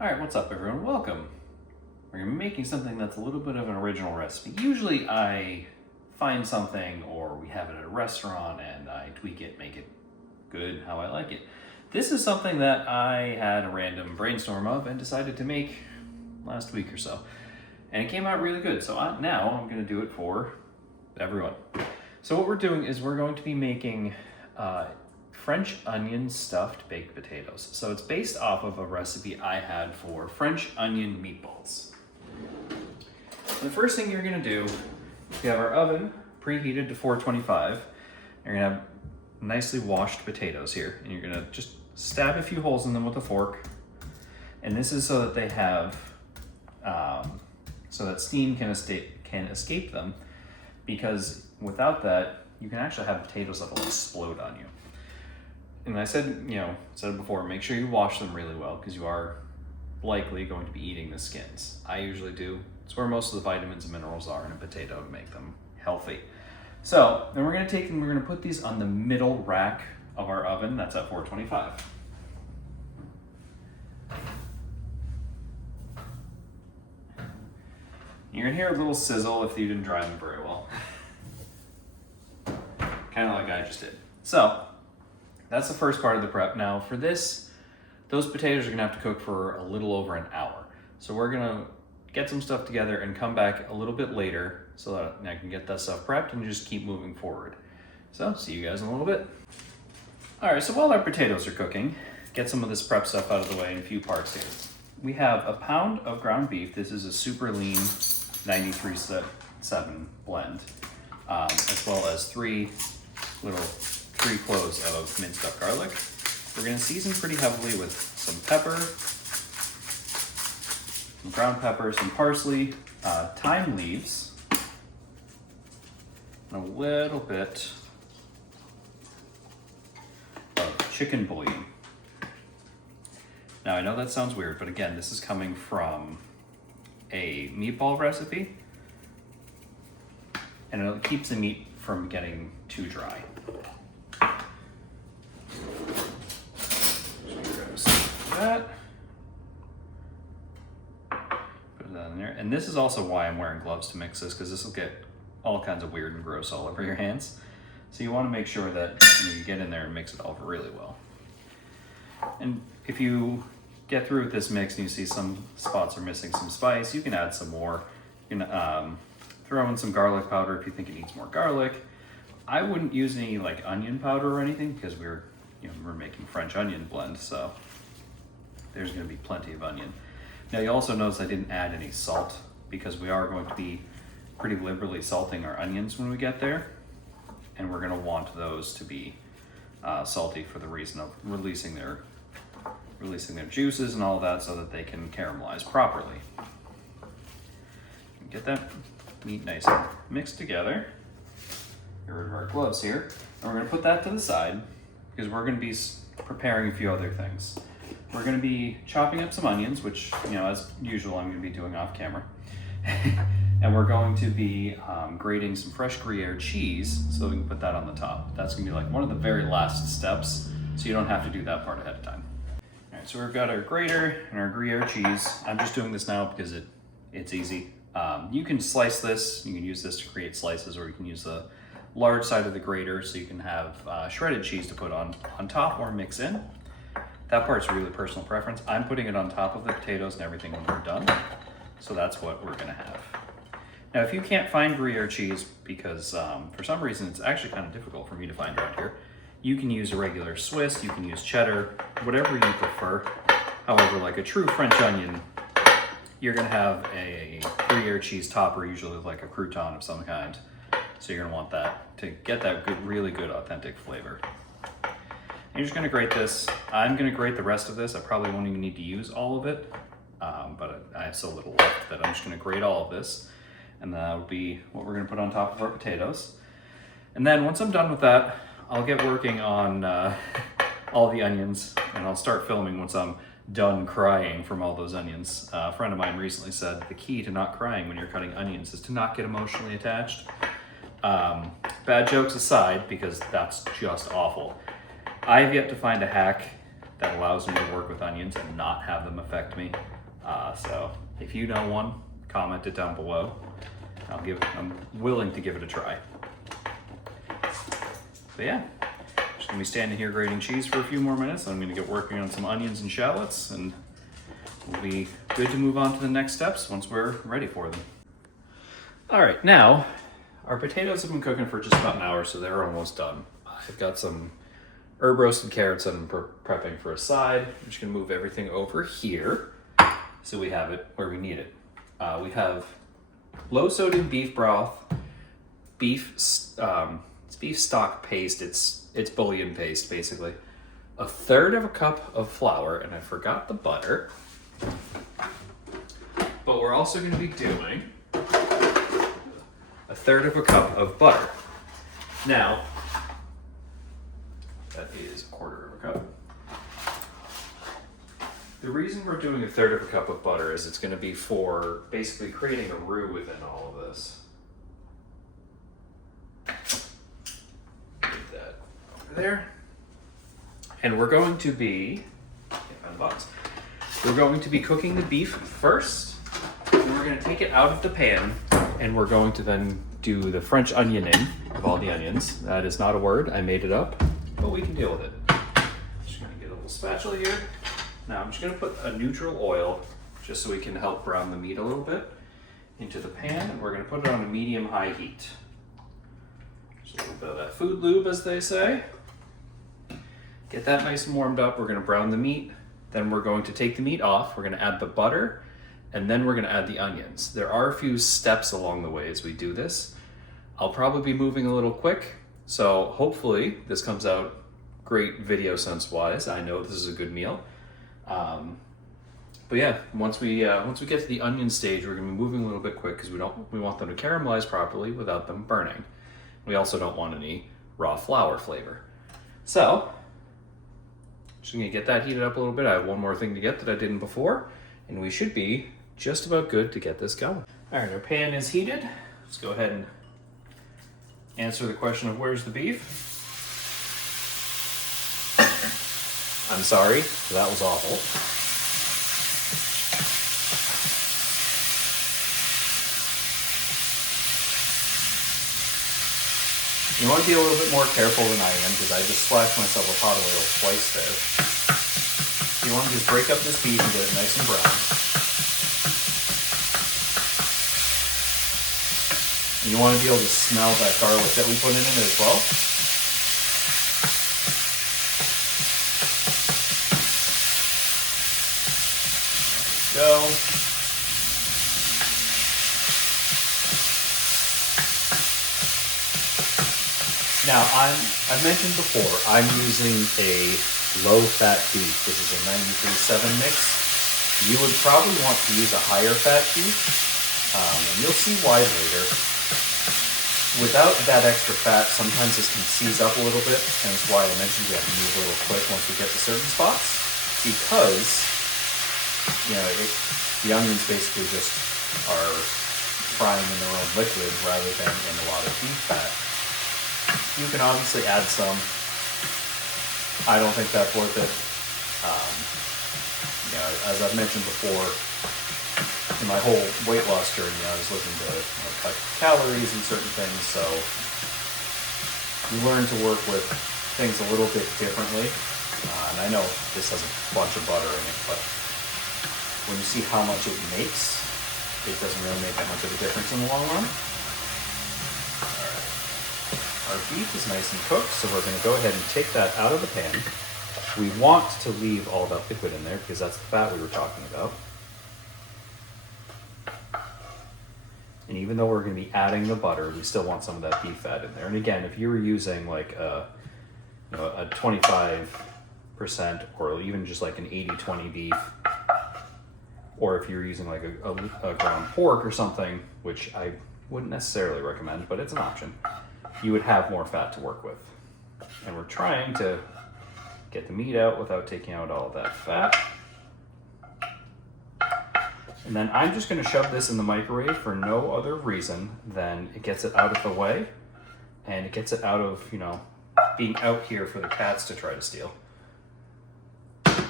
All right, what's up everyone? Welcome. We're gonna be making something that's a little bit of an original recipe. Usually I find something or we have it at a restaurant and I tweak it, make it good how I like it. This is something that I had a random brainstorm of and decided to make last week or so. And it came out really good, so now I'm gonna do it for everyone. So what we're doing is we're going to be making French onion stuffed baked potatoes. So it's based off of a recipe I had for French onion meatballs. The first thing you're gonna do, you have our oven preheated to 425. You're gonna have nicely washed potatoes here, and you're gonna just stab a few holes in them with a fork. And this is so that they have, so that steam can escape them, because without that, you can actually have potatoes that will explode on you. And I said it before, make sure you wash them really well because you are likely going to be eating the skins. I usually do. It's where most of the vitamins and minerals are in a potato to make them healthy. So then we're gonna take and we're gonna put these on the middle rack of our oven. That's at 425. You're gonna hear a little sizzle if you didn't dry them very well. Kind of like I just did. So that's the first part of the prep. Now for this, those potatoes are gonna have to cook for a little over an hour. So we're gonna get some stuff together and come back a little bit later so that I can get that stuff prepped and just keep moving forward. So see you guys in a little bit. All right, so while our potatoes are cooking, get some of this prep stuff out of the way in a few parts here. We have a pound of ground beef. This is a super lean 93.7 blend, as well as three cloves of minced up garlic. We're gonna season pretty heavily with some pepper, some ground pepper, some parsley, thyme leaves, and a little bit of chicken bouillon. Now I know that sounds weird, but again, this is coming from a meatball recipe, and it keeps the meat from getting too dry. That. Put that in there. And this is also why I'm wearing gloves to mix this, because this will get all kinds of weird and gross all over your hands. So you want to make sure that you get in there and mix it all really well. And if you get through with this mix and you see some spots are missing some spice, you can add some more. You can throw in some garlic powder if you think it needs more garlic. I wouldn't use any like onion powder or anything because we're making French onion blend, so there's going to be plenty of onion. Now you also notice I didn't add any salt because we are going to be pretty liberally salting our onions when we get there, and we're going to want those to be salty for the reason of releasing their juices and all of that so that they can caramelize properly. Get that meat nice and mixed together. Get rid of our gloves here, and we're going to put that to the side because we're going to be preparing a few other things. We're going to be chopping up some onions, which, as usual, I'm going to be doing off camera. And we're going to be grating some fresh Gruyere cheese so we can put that on the top. That's going to be like one of the very last steps, so you don't have to do that part ahead of time. All right, so we've got our grater and our Gruyere cheese. I'm just doing this now because it's easy. You can slice this, you can use this to create slices, or you can use the large side of the grater so you can have shredded cheese to put on top or mix in. That part's really personal preference. I'm putting it on top of the potatoes and everything when we're done. So that's what we're gonna have. Now, if you can't find Gruyere cheese, because for some reason it's actually kind of difficult for me to find around here, you can use a regular Swiss, you can use cheddar, whatever you prefer. However, like a true French onion, you're gonna have a Gruyere cheese topper, usually like a crouton of some kind. So you're gonna want that to get that good, really good, authentic flavor. You're just gonna grate this. I'm gonna grate the rest of this. I probably won't even need to use all of it, but I have so little left that I'm just gonna grate all of this, and that will be what we're gonna put on top of our potatoes. And then once I'm done with that, I'll get working on all the onions, and I'll start filming once I'm done crying from all those onions. A friend of mine recently said the key to not crying when you're cutting onions is to not get emotionally attached. Bad jokes aside, because that's just awful. I've yet to find a hack that allows me to work with onions and not have them affect me. So if you know one, comment it down below. I'm willing to give it a try. But yeah, just gonna be standing here grating cheese for a few more minutes. I'm gonna get working on some onions and shallots, and we'll be good to move on to the next steps once we're ready for them. All right, now our potatoes have been cooking for just about an hour, so they're almost done. I've got some herb roasted carrots I'm prepping for a side. I'm just gonna move everything over here so we have it where we need it. We have low sodium beef broth, it's beef stock paste. It's bouillon paste basically. A third of a cup of flour, and I forgot the butter. But we're also going to be doing a third of a cup of butter. Now, that is a quarter of a cup. The reason we're doing a third of a cup of butter is it's going to be for basically creating a roux within all of this. Put that over there. And we're going to be, we're going to be cooking the beef first. And we're going to take it out of the pan, and we're going to then do the French onioning of all the onions. That is not a word, I made it up, but we can deal with it. Just going to get a little spatula here. Now I'm just going to put a neutral oil, just so we can help brown the meat a little bit, into the pan, and we're going to put it on a medium-high heat. Just a little bit of that food lube, as they say. Get that nice and warmed up. We're going to brown the meat. Then we're going to take the meat off. We're going to add the butter, and then we're going to add the onions. There are a few steps along the way as we do this. I'll probably be moving a little quick, so hopefully this comes out great video sense-wise. I know this is a good meal. But yeah, once we get to the onion stage, we're going to be moving a little bit quick because we want them to caramelize properly without them burning. We also don't want any raw flour flavor. So, just going to get that heated up a little bit. I have one more thing to get that I didn't before, and we should be just about good to get this going. All right, our pan is heated. Let's go ahead and answer the question of where's the beef. I'm sorry, that was awful. You want to be a little bit more careful than I am, because I just splashed myself with hot oil twice there. You want to just break up this beef and get it nice and brown. And you want to be able to smell that garlic that we put in it as well. There we go. Now, I've mentioned before, I'm using a low-fat beef. This is a 93.7 mix. You would probably want to use a higher-fat beef, and you'll see why later. Without that extra fat, sometimes this can seize up a little bit, and that's why I mentioned you have to move a little quick once we get to certain spots, because the onions basically just are frying in their own liquid rather than in a lot of beef fat. You can obviously add some. I don't think that's worth it. As I've mentioned before, in my whole weight loss journey, I was looking to cut calories and certain things, so you learn to work with things a little bit differently. And I know this has a bunch of butter in it, but when you see how much it makes, it doesn't really make that much of a difference in the long run. Our beef is nice and cooked, so we're going to go ahead and take that out of the pan. We want to leave all that liquid in there because that's the fat we were talking about. And even though we're going to be adding the butter, we still want some of that beef fat in there. And again, if you were using like a 25% or even just like an 80-20 beef, or if you're using like a ground pork or something, which I wouldn't necessarily recommend, but it's an option, you would have more fat to work with. And we're trying to get the meat out without taking out all of that fat. And then I'm just going to shove this in the microwave for no other reason than it gets it out of the way, and it gets it out of, being out here for the cats to try to steal. And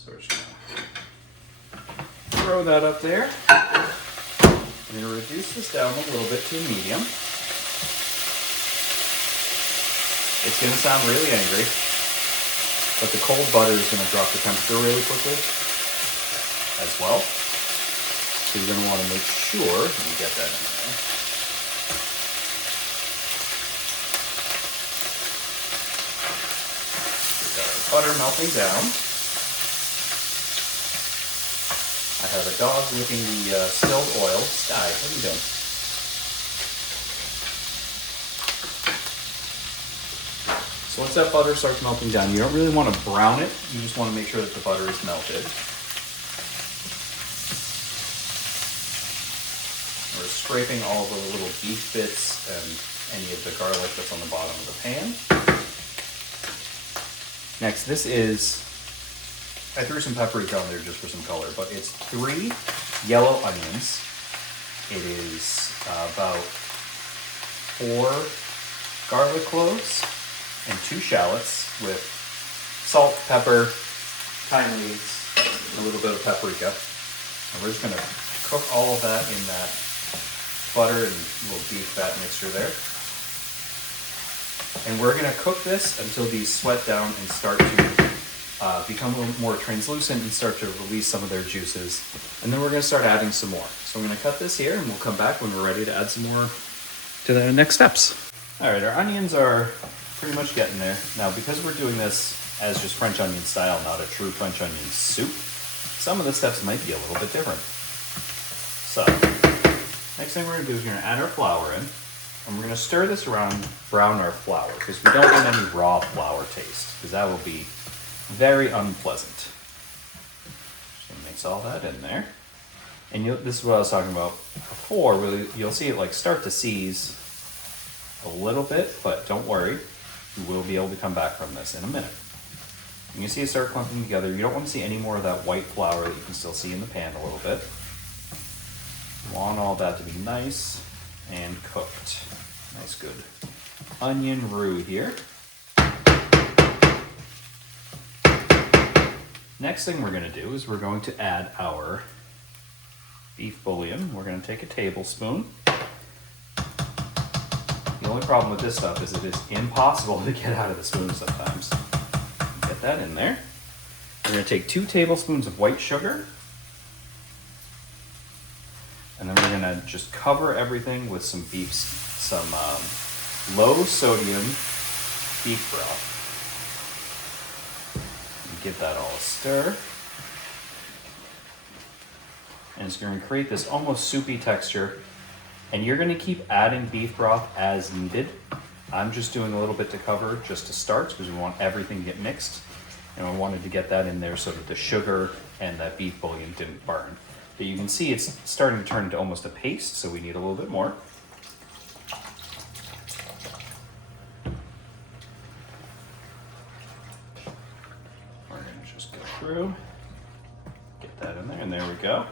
So we're just gonna throw that up there. I'm gonna reduce this down a little bit to a medium. It's gonna sound really angry, but the cold butter is gonna drop the temperature really quickly as well. So you're gonna wanna make sure you get that in there. We've got our butter melting down. I have a dog licking the spilled oil. Sky, what are you doing? So once that butter starts melting down, you don't really want to brown it. You just want to make sure that the butter is melted. We're scraping all the little beef bits and any of the garlic that's on the bottom of the pan. Next, this is, I threw some paprika on there just for some color, but it's 3 yellow onions. It is about 4 garlic cloves and 2 shallots with salt, pepper, thyme leaves, and a little bit of paprika. And we're just gonna cook all of that in that butter and little beef fat mixture there. And we're gonna cook this until these sweat down and start to become a little more translucent and start to release some of their juices. And then we're gonna start adding some more. So I'm gonna cut this here and we'll come back when we're ready to add some more to the next steps. All right, our onions are pretty much getting there. Now, because we're doing this as just French onion style, not a true French onion soup, some of the steps might be a little bit different. So, next thing we're gonna do is we're gonna add our flour in, and we're gonna stir this around, brown our flour, because we don't want any raw flour taste, because that will be very unpleasant. Just gonna mix all that in there. And this is what I was talking about before, really, you'll see it like start to seize a little bit, but don't worry. You will be able to come back from this in a minute. You can see it start clumping together. You don't want to see any more of that white flour that you can still see in the pan a little bit. You want all that to be nice and cooked. Nice, good onion roux here. Next thing we're going to do is we're going to add our beef bouillon. We're going to take a tablespoon. The only problem with this stuff is it is impossible to get out of the spoon sometimes. Get that in there. We're going to take 2 tablespoons of white sugar. And then we're going to just cover everything with some low sodium beef broth. And give that all a stir. And it's going to create this almost soupy texture. And you're gonna keep adding beef broth as needed. I'm just doing a little bit to cover just to start because we want everything to get mixed. And I wanted to get that in there so that the sugar and that beef bouillon didn't burn. But you can see it's starting to turn into almost a paste, so we need a little bit more. We're gonna just go through, get that in there, and there we go.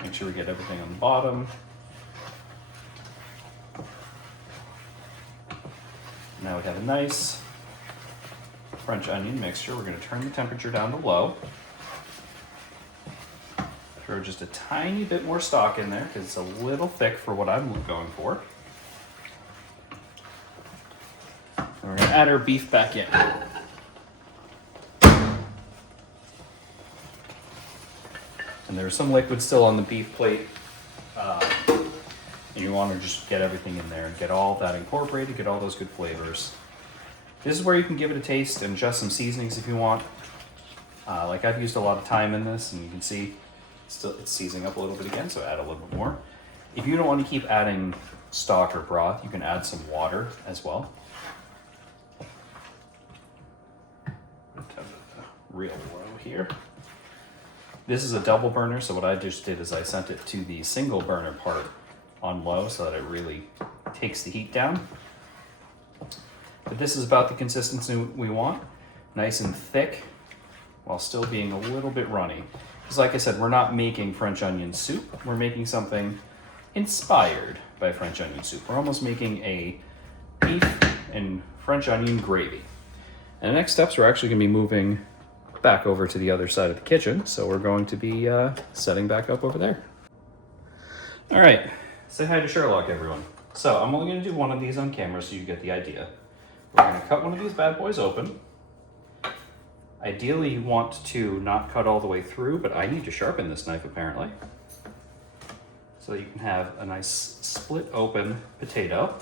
Make sure we get everything on the bottom. Now we have a nice French onion mixture. We're going to turn the temperature down to low. Throw just a tiny bit more stock in there because it's a little thick for what I'm going for. And we're going to add our beef back in. And there's some liquid still on the beef plate. And you want to just get everything in there and get all that incorporated, get all those good flavors. This is where you can give it a taste and adjust some seasonings if you want. Like I've used a lot of thyme in this, and you can see it's seasoning up a little bit again, so add a little bit more. If you don't want to keep adding stock or broth, you can add some water as well. Real low here. This is a double burner, so what I just did is I sent it to the single burner part on low so that it really takes the heat down. But this is about the consistency we want. Nice and thick, while still being a little bit runny. Because like I said, we're not making French onion soup. We're making something inspired by French onion soup. We're almost making a beef and French onion gravy. And the next steps, we're actually gonna be moving back over to the other side of the kitchen. So we're going to be setting back up over there. All right, say hi to Sherlock, everyone. So I'm only gonna do one of these on camera so you get the idea. We're gonna cut one of these bad boys open. Ideally, you want to not cut all the way through, but I need to sharpen this knife apparently. So you can have a nice split open potato.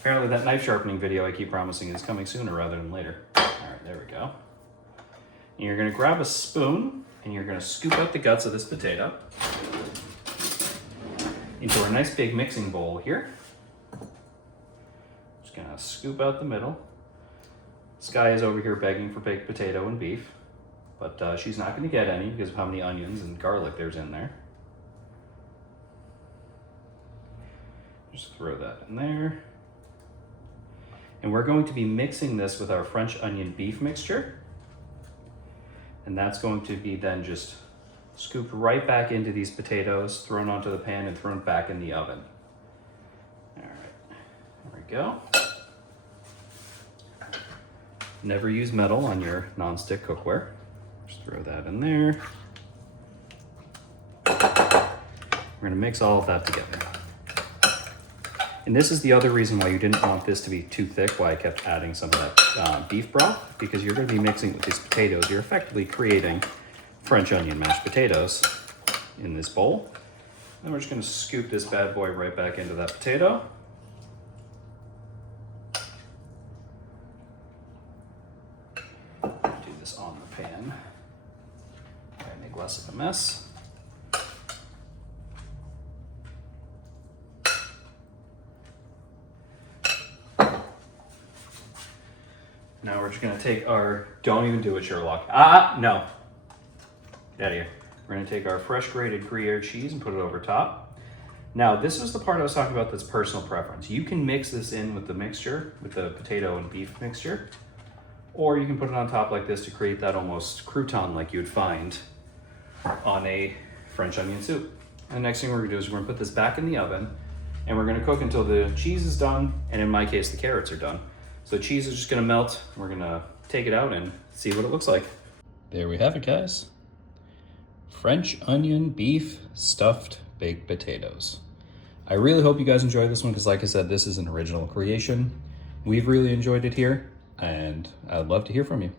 Apparently that knife sharpening video I keep promising is coming sooner rather than later. All right, there we go. And you're gonna grab a spoon and you're gonna scoop out the guts of this potato into our nice big mixing bowl here. Just gonna scoop out the middle. Sky is over here begging for baked potato and beef, but she's not gonna get any because of how many onions and garlic there's in there. Just throw that in there. And we're going to be mixing this with our French onion beef mixture. And that's going to be then just scooped right back into these potatoes, thrown onto the pan and thrown back in the oven. All right, there we go. Never use metal on your nonstick cookware. Just throw that in there. We're gonna mix all of that together. And this is the other reason why you didn't want this to be too thick, why I kept adding some of that beef broth, because you're gonna be mixing with these potatoes. You're effectively creating French onion mashed potatoes in this bowl. Then we're just gonna scoop this bad boy right back into that potato. Do this on the pan. Try to make less of a mess. Now we're just gonna take our, don't even do it, Sherlock. No. Get out of here. We're gonna take our fresh grated Gruyere cheese and put it over top. Now, this is the part I was talking about that's personal preference. You can mix this in with the mixture, with the potato and beef mixture, or you can put it on top like this to create that almost crouton like you'd find on a French onion soup. And the next thing we're gonna do is we're gonna put this back in the oven and we're gonna cook until the cheese is done, and in my case, the carrots are done. So cheese is just gonna melt. We're gonna take it out and see what it looks like. There we have it, guys. French onion beef stuffed baked potatoes. I really hope you guys enjoyed this one because like I said, this is an original creation. We've really enjoyed it here and I'd love to hear from you.